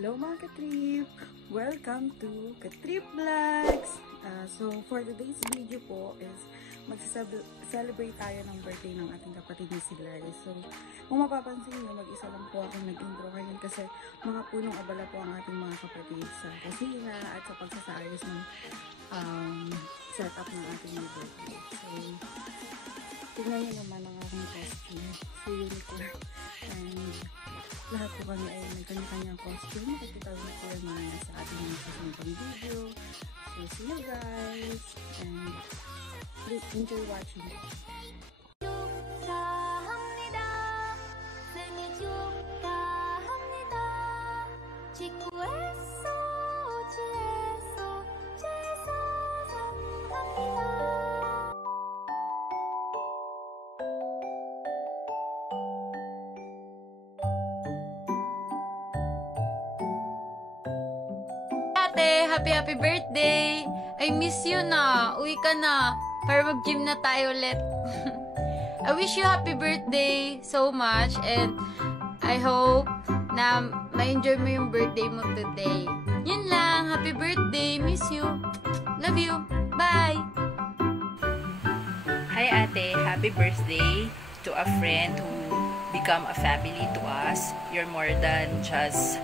Hello mga ka-trip! Welcome to Ka-Trip Vlogs! So for today's video po is mag-celebrate tayo ng birthday ng ating kapatid ni si Laris. So kung mapapansin nyo, mag-isa lang po ako nag-intro ngayon kasi mga punong abala po ang ating mga kapatid sa kusina at sa pagsasaayos ng setup ng ating birthday. So tingnan nyo naman ang aking costume. Si Unicorn. And lahat po kami ay may kanya-kanyang costume. Makikita mo po yung mga sa ating mga susunod video. So see you guys. And please enjoy watching. Happy birthday! I miss you na. Uwi ka na. Para mag-gym na tayo ulit. I wish you happy birthday so much and I hope na ma-enjoy mo yung birthday mo today. Yun lang. Happy birthday. Miss you. Love you. Bye! Hi ate, happy birthday to a friend who become a family to us. You're more than just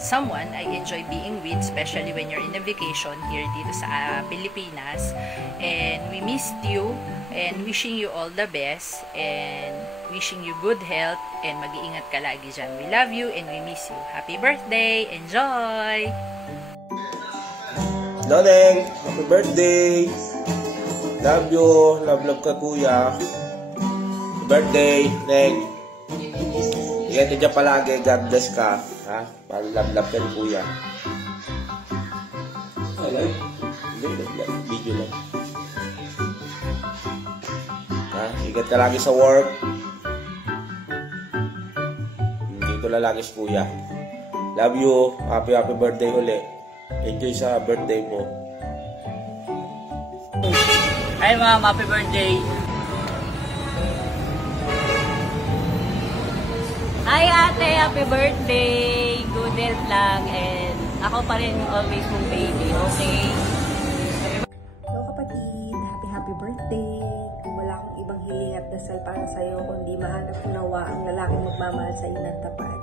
someone I enjoy being with, especially when you're in a vacation here dito sa Pilipinas. And we missed you and wishing you all the best and wishing you good health and mag-iingat ka lagi dyan. We love you and we miss you. Happy birthday! Enjoy! Noneng, happy birthday! Love you! Love ka kuya! Happy birthday, Neng! Ingat ka dyan palagi, God bless ka. Ha? Love ka ni kuya. Video lang. Ha? Ingat ka lagi sa work. Dito lang lagi si kuya. Love you. Happy birthday uli. Enjoy sa birthday mo. Hi ma'am, happy birthday. Hi ate, happy birthday! Good health lang and ako pa rin always mong baby, okay? Hello kapatid! Happy birthday! Wala akong ibang hiling at dasal para sa'yo kundi mahanap nawa ang lalaking magmamahal sa'yo ng tapat.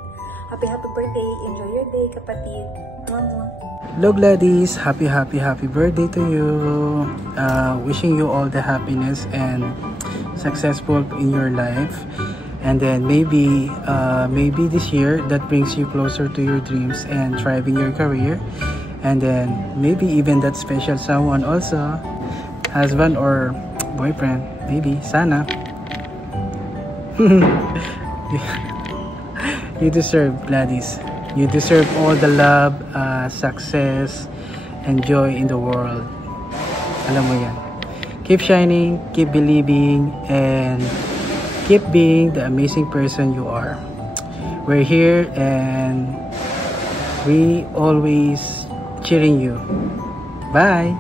Happy birthday! Enjoy your day kapatid! Mwah! Hello Gladys! Happy birthday to you! Wishing you all the happiness and successful in your life. And then maybe this year that brings you closer to your dreams and thriving your career. And then maybe even that special someone also, husband or boyfriend, maybe, sana. You deserve, Gladys. You deserve all the love, success, and joy in the world. Alam mo yan. Keep shining, keep believing, and keep being the amazing person you are. We're here and we always cheering you. Bye!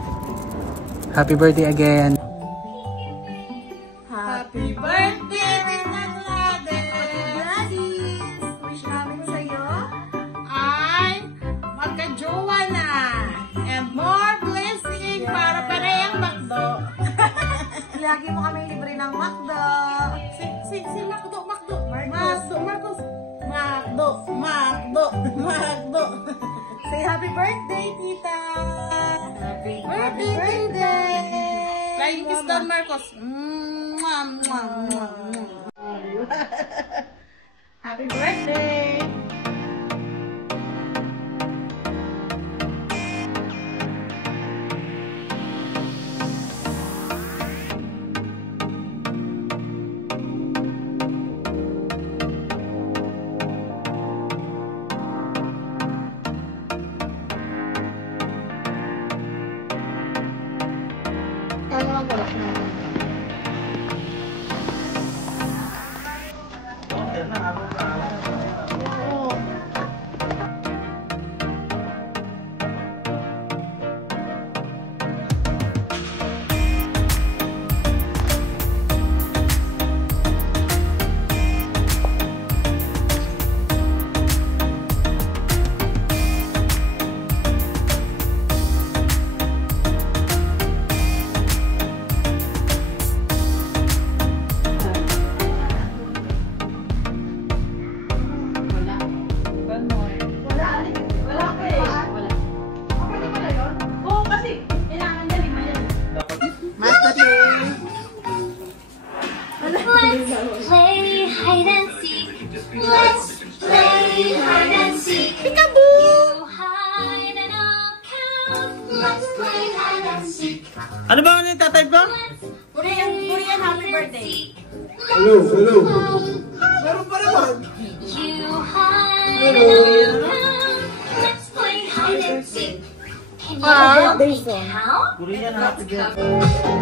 Happy birthday again! Happy birthday! Gladys! Wish namin sa'yo ay magka-jowa na and more blessing para parehang McDo. lagi mo kami libre ng McDo. Si McDo. Say happy birthday, tita! Happy birthday! Flying kiss down, Marcos. Happy birthday! Ano ba ang tatype ko? Korean happy birthday. Hello. Meron pa naman. Birthday song. Korean happy birthday.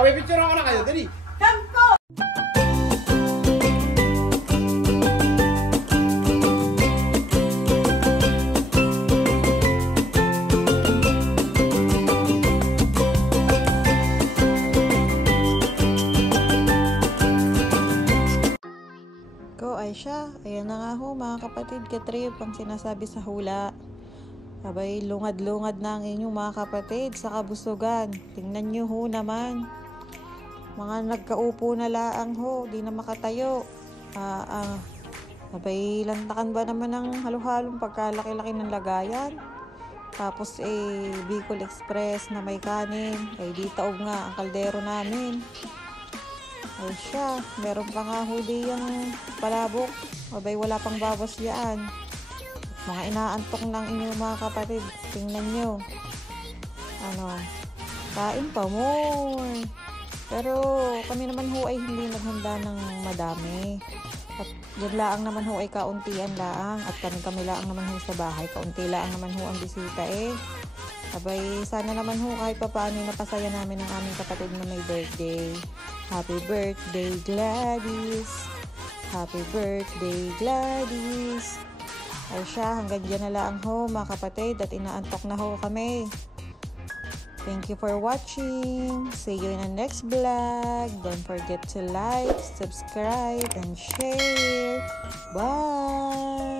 May picture ako na kayo, dali. Go, Aisha. Ayan na nga ho, mga kapatid, katrip ang sinasabi sa hula. Abay, lungad-lungad na ang inyong mga kapatid sa kabusugan. Tingnan nyo ho naman. Mga nagkaupo na laang ho, di na makatayo. Abay, lantakan ba naman ng halo-halong pagkalaki-laki ng lagayan? Tapos Bicol Express na may kanin. Di taob nga ang kaldero namin. Ay siya, meron pa nga huli yung palabok. Abay, wala pang bawas yan. Mga inaantok ng inyong mga kapatid. Tingnan nyo. Kain pa more. Pero kami naman ho ay hindi naghanda ng madami. At yun laang naman ho ay kauntian laang. At kami laang naman ho sa bahay. Kaunti laang naman ho ang bisita Abay, sana naman ho kahit pa paano napasaya namin ang aming kapatid na may birthday. Happy birthday, Gladys! Happy birthday, Gladys! Ay siya, hanggang dyan na lang ho mga kapatid at inaantok na ho kami. Thank you for watching. See you in the next vlog. Don't forget to like, subscribe, and share. Bye!